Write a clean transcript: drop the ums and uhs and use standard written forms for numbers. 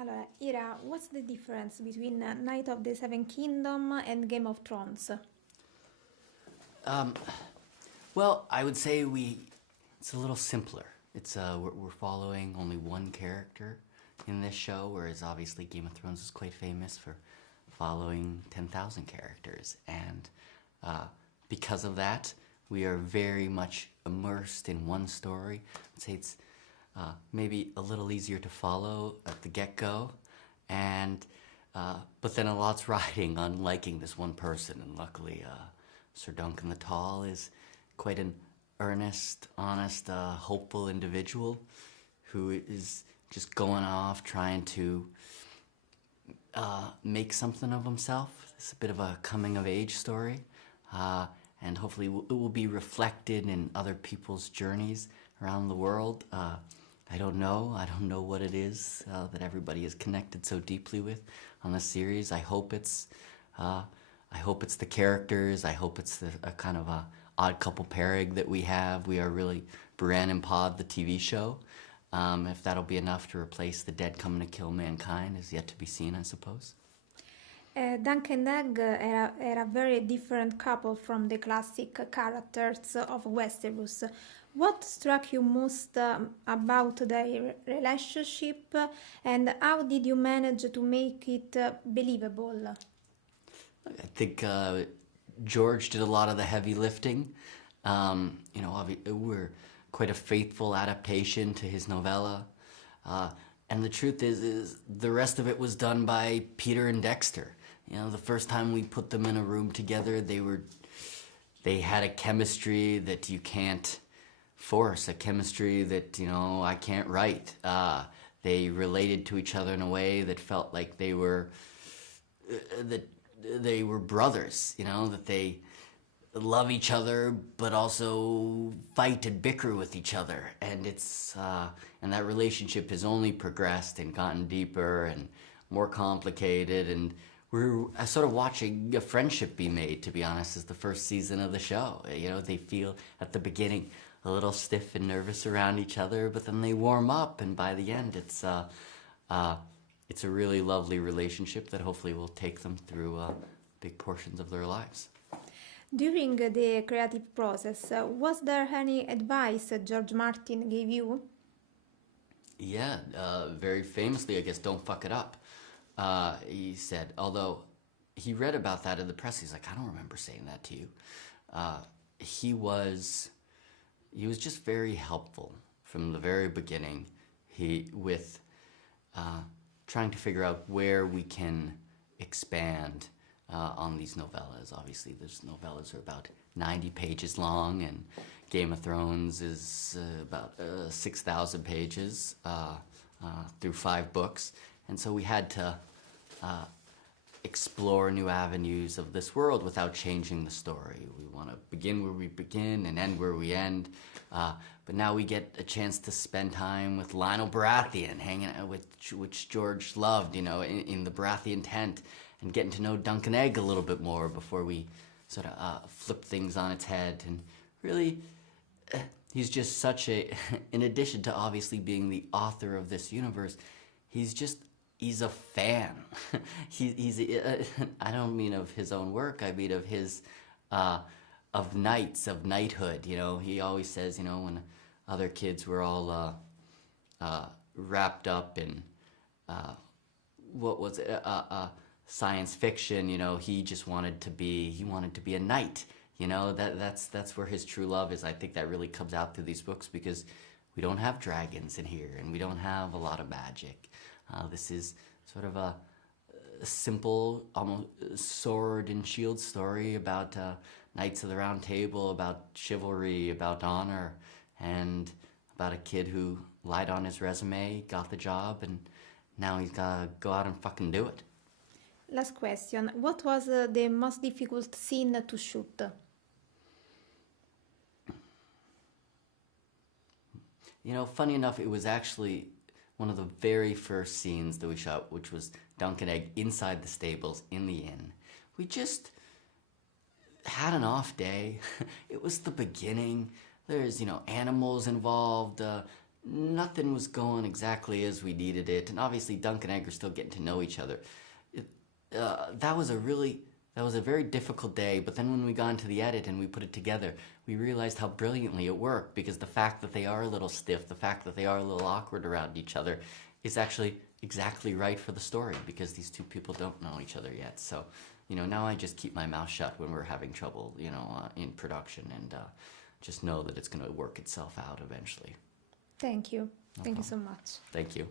Allora, Ira, what's the difference between Night of the Seven Kingdom and Game of Thrones? Um, well, I would say it's a little simpler. We're following only one character in this show, whereas obviously Game of Thrones is quite famous for following 10,000 characters. And because of that, we are very much immersed in one story. I'd say it's maybe a little easier to follow at the get-go, and but then a lot's riding on liking this one person, and luckily Sir Duncan the Tall is quite an earnest, honest, hopeful individual who is just going off trying to make something of himself. It's a bit of a coming-of-age story, and hopefully it will be reflected in other people's journeys around the world. I don't know. I don't know what it is that everybody is connected so deeply with on the series. I hope it's the characters. I hope it's a kind of a odd couple pairing that we have. We are really Bran and Pod, the TV show. If that'll be enough to replace the dead coming to kill mankind is yet to be seen, I suppose. Dunk and Egg era a very different couple from the classic characters of Westeros. What struck you most about their relationship, and how did you manage to make it believable? I think George did a lot of the heavy lifting. We're quite a faithful adaptation to his novella. And the truth is the rest of it was done by Peter and Dexter. The first time we put them in a room together, they had a chemistry that you can't force, a chemistry that, I can't write. They related to each other in a way that felt like they were brothers, that they love each other but also fight and bicker with each other, and and that relationship has only progressed and gotten deeper and more complicated, and we're sort of watching a friendship be made, to be honest, as the first season of the show. They feel at the beginning a little stiff and nervous around each other, but then they warm up, and by the end it's a really lovely relationship that hopefully will take them through big portions of their lives. During the creative process, was there any advice George Martin gave you? Yeah, very famously, I guess, don't fuck it up. He said, although he read about that in the press, he's like, I don't remember saying that to you. He was just very helpful from the very beginning. With trying to figure out where we can expand on these novellas. Obviously, these novellas are about 90 pages long, and Game of Thrones is about 6,000 pages through 5 books. And so we had to explore new avenues of this world without changing the story. We want to begin where we begin and end where we end. But now we get a chance to spend time with Lionel Baratheon, hanging out with, which George loved, in the Baratheon tent, and getting to know Dunk and Egg a little bit more before we sort of flip things on its head. And really, he's just such in addition to obviously being the author of this universe, he's a fan. I don't mean of his own work, I mean of his, of knighthood. He always says, when other kids were all wrapped up in, what was it, science fiction, he just wanted to be a knight. That's where his true love is. I think that really comes out through these books, because we don't have dragons in here, and we don't have a lot of magic. This is sort of a simple, almost sword and shield story about Knights of the Round Table, about chivalry, about honor, and about a kid who lied on his resume, got the job, and now he's gotta go out and fucking do it. Last question. What was the most difficult scene to shoot? Funny enough, it was actually one of the very first scenes that we shot, which was Dunk and Egg inside the stables in the inn. We just had an off day. It was the beginning. There's, animals involved. nothing was going exactly as we needed it, and obviously Dunk and Egg are still getting to know each other. It, that was a very difficult day, but then when we got into the edit and we put it together, we realized how brilliantly it worked, because the fact that they are a little stiff, the fact that they are a little awkward around each other, is actually exactly right for the story, because these two people don't know each other yet. So, now I just keep my mouth shut when we're having trouble, in production, and just know that it's going to work itself out eventually. Thank you. No Thank you problem. so much. Thank you.